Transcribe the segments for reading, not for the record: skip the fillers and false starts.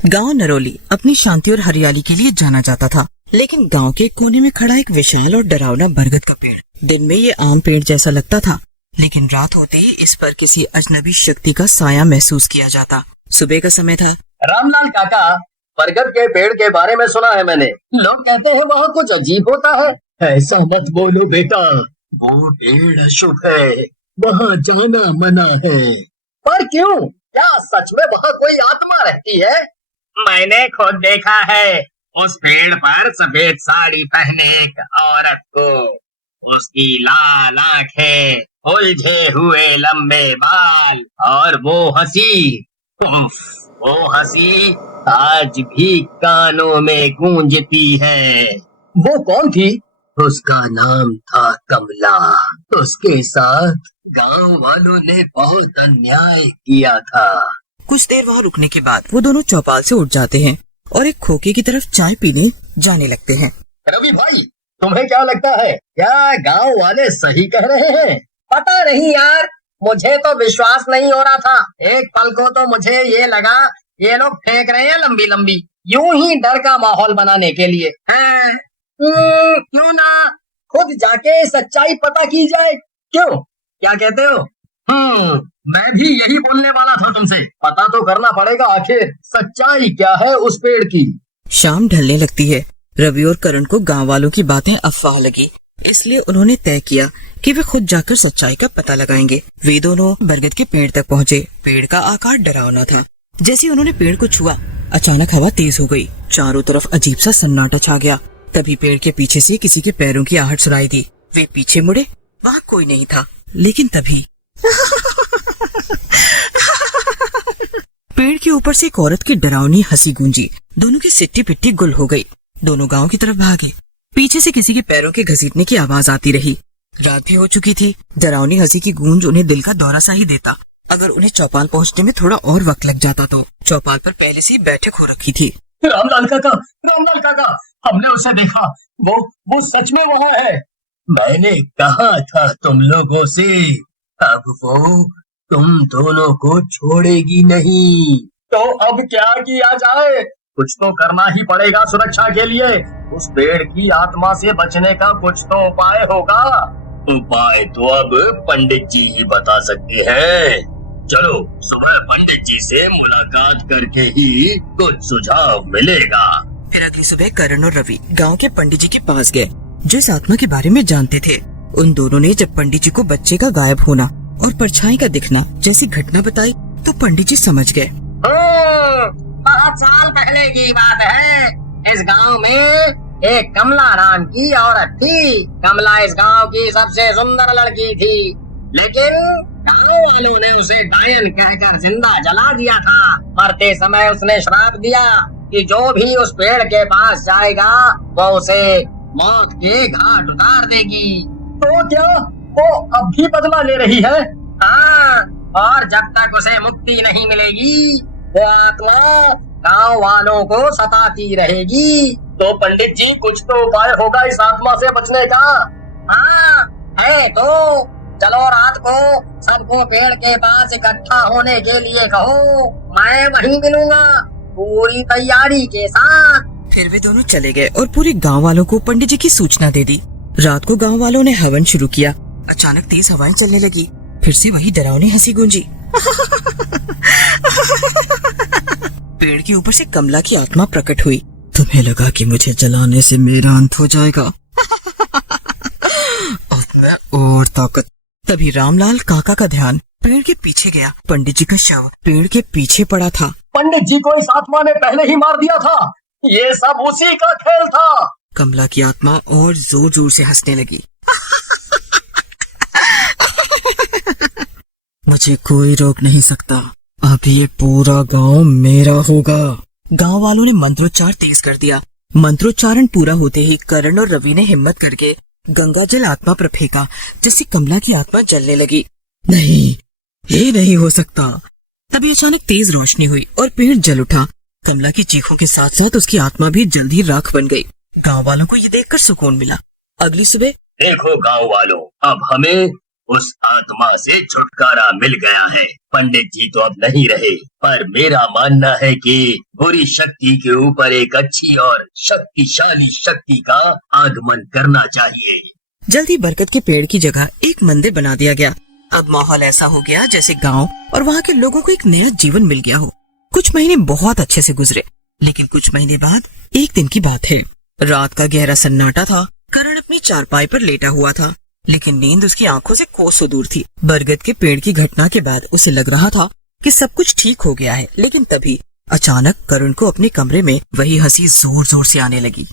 गांव नरोली अपनी शांति और हरियाली के लिए जाना जाता था, लेकिन गांव के कोने में खड़ा एक विशाल और डरावना बरगद का पेड़। दिन में ये आम पेड़ जैसा लगता था, लेकिन रात होते ही इस पर किसी अजनबी शक्ति का साया महसूस किया जाता। सुबह का समय था। रामलाल काका, बरगद के पेड़ के बारे में सुना है मैंने। लोग कहते हैं वहाँ कुछ अजीब होता है। ऐसा मत बोलो बेटा, वो पेड़ अशुभ है, वहाँ जाना मना है। पर क्यों? क्या सच में वहाँ कोई आत्मा रहती है? मैंने खुद देखा है। उस पेड़ पर सफेद साड़ी पहने एक औरत को, उसकी लाल आंखें, उलझे हुए लंबे बाल और वो हंसी, वो हंसी आज भी कानों में गूंजती है। वो कौन थी? उसका नाम था कमला। उसके साथ गांव वालों ने बहुत अन्याय किया था। कुछ देर वहाँ रुकने के बाद वो दोनों चौपाल से उठ जाते हैं और एक खोखे की तरफ चाय पीने जाने लगते हैं। रवि भाई, तुम्हें क्या लगता है, क्या गांव वाले सही कह रहे हैं? पता नहीं यार, मुझे तो विश्वास नहीं हो रहा था। एक पल को तो मुझे ये लगा ये लोग फेंक रहे हैं लंबी लंबी, यूं ही डर का माहौल बनाने के लिए। हाँ, क्यों ना खुद जाके सच्चाई पता की जाए? क्यों, क्या कहते हो? मैं भी यही बोलने वाला था तुमसे। पता तो करना पड़ेगा, आखिर सच्चाई क्या है उस पेड़ की। शाम ढलने लगती है। रवि और करण को गांव वालों की बातें अफवाह लगी, इसलिए उन्होंने तय किया कि वे खुद जाकर सच्चाई का पता लगाएंगे। वे दोनों बरगद के पेड़ तक पहुँचे। पेड़ का आकार डरावना था। जैसे उन्होंने पेड़ को छुआ, अचानक हवा तेज हो गई। चारों तरफ अजीब सा सन्नाटा छा गया। तभी पेड़ के पीछे से किसी के पैरों की आहट सुनाई दी। वे पीछे मुड़े, वहाँ कोई नहीं था। लेकिन तभी पेड़ के ऊपर से एक औरत की डरावनी हंसी गूंजी। दोनों की सिट्टी पिट्टी गुल हो गई। दोनों गांव की तरफ भागे। पीछे से किसी के पैरों के घसीटने की आवाज आती रही। रात भी हो चुकी थी। डरावनी हंसी की गूंज उन्हें दिल का दौरा सा ही देता। अगर उन्हें चौपाल पहुंचने में थोड़ा और वक्त लग जाता तो। चौपाल पर पहले से ही बैठक हो रखी थी। रामलाल काका, हमने उसे देखा। वो सच में वहाँ है। मैंने कहा था तुम लोगों से, अब वो तुम दोनों को छोड़ेगी नहीं। तो अब क्या किया जाए? कुछ तो करना ही पड़ेगा सुरक्षा के लिए। उस पेड़ की आत्मा से बचने का कुछ तो उपाय होगा। उपाय तो अब पंडित जी ही बता सकते हैं। चलो सुबह पंडित जी से मुलाकात करके ही कुछ सुझाव मिलेगा। फिर अगली सुबह करण और रवि गांव के पंडित जी के पास गए, जो इस आत्मा के बारे में जानते थे। उन दोनों ने जब पंडित जी को बच्चे का गायब होना और परछाई का दिखना जैसी घटना बताई तो पंडित जी समझ गए। बहुत साल पहले की बात है। इस गांव में एक कमला नाम की औरत थी। कमला इस गांव की सबसे सुंदर लड़की थी, लेकिन गांव वालों ने उसे डायन कहकर जिंदा जला दिया था। मरते समय उसने श्राप दिया कि जो भी उस पेड़ के पास जाएगा वो उसे मौत के घाट उतार देगी। तो क्या वो अब भी बदला ले रही है? हाँ, और जब तक उसे मुक्ति नहीं मिलेगी वो आत्मा गांव वालों को सताती रहेगी। तो पंडित जी, कुछ तो उपाय होगा इस आत्मा से बचने का? हाँ है, तो चलो रात को सबको पेड़ के पास इकट्ठा होने के लिए कहो। मैं वहीं मिलूंगा पूरी तैयारी के साथ। फिर वे दोनों चले गए और पूरे गांव वालों को पंडित जी की सूचना दे दी। रात को गांव वालों ने हवन शुरू किया। अचानक तेज हवाएं चलने लगी। फिर से वही डरावनी हंसी गूंजी। पेड़ के ऊपर से कमला की आत्मा प्रकट हुई। तुम्हें लगा कि मुझे जलाने से मेरा अंत हो जाएगा? और ताकत। तभी रामलाल काका का ध्यान पेड़ के पीछे गया। पंडित जी का शव पेड़ के पीछे पड़ा था। पंडित जी को इस आत्मा ने पहले ही मार दिया था। ये सब उसी का खेल था। कमला की आत्मा और जोर जोर से हंसने लगी। मुझे कोई रोक नहीं सकता। अब ये पूरा गांव मेरा होगा। गांव वालों ने मंत्रोच्चार तेज कर दिया। मंत्रोच्चारण पूरा होते ही करण और रवि ने हिम्मत करके गंगा जल आत्मा पर फेंका, जिससे कमला की आत्मा जलने लगी। नहीं, ये नहीं हो सकता। तभी अचानक तेज रोशनी हुई और पेड़ जल उठा। कमला की चीखों के साथ साथ उसकी आत्मा भी जल्द ही राख बन गई। गांव वालों को ये देखकर सुकून मिला। अगली सुबह, देखो गांव वालों, अब हमें उस आत्मा से छुटकारा मिल गया है। पंडित जी तो अब नहीं रहे, पर मेरा मानना है कि बुरी शक्ति के ऊपर एक अच्छी और शक्तिशाली शक्ति का आगमन करना चाहिए। जल्दी बरगद के पेड़ की जगह एक मंदिर बना दिया गया। अब माहौल ऐसा हो गया जैसे गांव और वहाँ के लोगों को एक नया जीवन मिल गया हो। कुछ महीने बहुत अच्छे से गुजरे, लेकिन कुछ महीने बाद एक दिन की बात है। रात का गहरा सन्नाटा था। करण अपनी चारपाई पर लेटा हुआ था, लेकिन नींद उसकी आंखों से कोसों दूर थी। बरगद के पेड़ की घटना के बाद उसे लग रहा था कि सब कुछ ठीक हो गया है, लेकिन तभी अचानक करण को अपने कमरे में वही हंसी जोर जोर से आने लगी।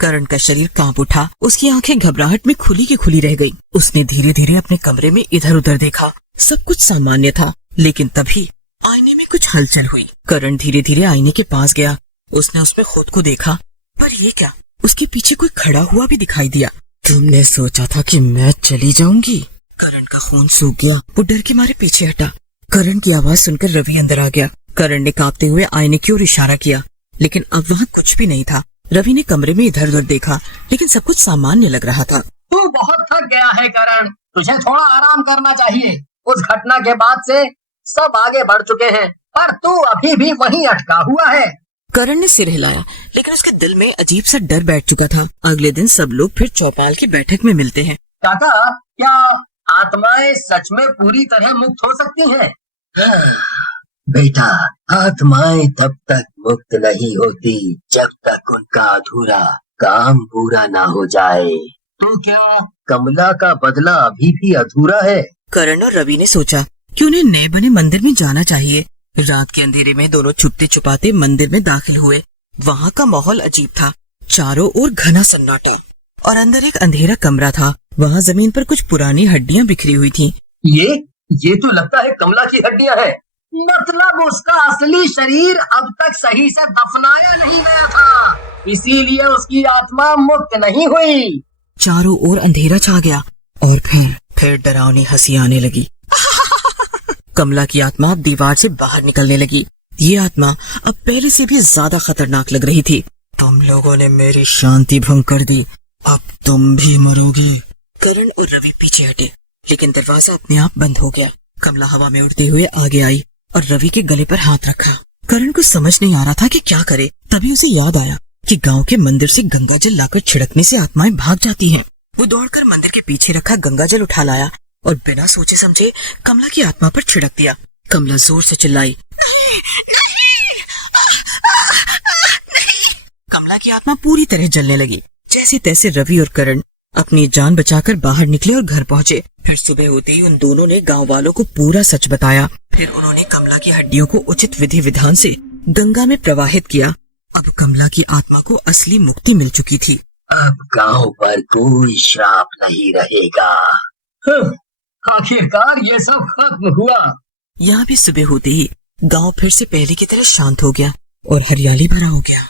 करण का शरीर कांप उठा, उसकी आंखें घबराहट में खुली की खुली रह गई। उसने धीरे धीरे अपने कमरे में इधर उधर देखा। सब कुछ सामान्य था, लेकिन तभी आईने में कुछ हलचल हुई। करण धीरे धीरे आईने के पास गया। उसने उसमें खुद को देखा, पर ये क्या, उसके पीछे कोई खड़ा हुआ भी दिखाई दिया। तुमने सोचा था कि मैं चली जाऊंगी? करण का खून सूख गया। वो डर के मारे पीछे हटा। करण की आवाज सुनकर रवि अंदर आ गया। करण ने कांपते हुए आईने की ओर इशारा किया, लेकिन अब वहाँ कुछ भी नहीं था। रवि ने कमरे में इधर उधर देखा, लेकिन सब कुछ सामान्य लग रहा था। तू बहुत थक गया है करण, तुझे थोड़ा आराम करना चाहिए। उस घटना के बाद से सब आगे बढ़ चुके हैं, पर तू अभी भी वहीं अटका हुआ है। करण ने सिर हिलाया, लेकिन उसके दिल में अजीब सा डर बैठ चुका था। अगले दिन सब लोग फिर चौपाल की बैठक में मिलते हैं। काका, क्या आत्माएं सच में पूरी तरह मुक्त हो सकती हैं? बेटा, आत्माएं तब तक मुक्त नहीं होती जब तक उनका अधूरा काम पूरा ना हो जाए। तो क्या कमला का बदला अभी भी अधूरा है? करण और रवि ने सोचा कि उन्हें नए बने मंदिर में जाना चाहिए। रात के अंधेरे में दोनों छुपते छुपाते मंदिर में दाखिल हुए। वहाँ का माहौल अजीब था। चारों ओर घना सन्नाटा और अंदर एक अंधेरा कमरा था। वहाँ जमीन पर कुछ पुरानी हड्डियाँ बिखरी हुई थी। ये तो लगता है कमला की हड्डियाँ हैं। मतलब उसका असली शरीर अब तक सही से दफनाया नहीं गया था, इसीलिए उसकी आत्मा मुक्त नहीं हुई। चारों ओर अंधेरा छा गया और फिर डरावनी हंसी आने लगी। कमला की आत्मा अब दीवार से बाहर निकलने लगी। ये आत्मा अब पहले से भी ज्यादा खतरनाक लग रही थी। तुम लोगों ने मेरी शांति भंग कर दी, अब तुम भी मरोगे। करण और रवि पीछे हटे, लेकिन दरवाजा अपने आप बंद हो गया। कमला हवा में उड़ते हुए आगे आई और रवि के गले पर हाथ रखा। करण को समझ नहीं आ रहा था कि क्या करे। तभी उसे याद आया कि गांव के मंदिर से गंगाजल लाकर छिड़कने से आत्माएं भाग जाती हैं। वो दौड़कर मंदिर के पीछे रखा गंगाजल उठा लाया और बिना सोचे समझे कमला की आत्मा पर छिड़क दिया। कमला जोर से चिल्लाई, नहीं, नहीं, नहीं। कमला की आत्मा पूरी तरह जलने लगी। जैसे तैसे रवि और करण अपनी जान बचाकर बाहर निकले और घर पहुंचे। फिर सुबह होते ही उन दोनों ने गांव वालों को पूरा सच बताया। फिर उन्होंने कमला की हड्डियों को उचित विधि विधान से गंगा में प्रवाहित किया। अब कमला की आत्मा को असली मुक्ति मिल चुकी थी। अब गांव पर कोई श्राप नहीं रहेगा। आखिरकार ये सब खत्म हुआ। यहाँ भी सुबह होते ही गांव फिर से पहले की तरह शांत हो गया और हरियाली भरा हो गया।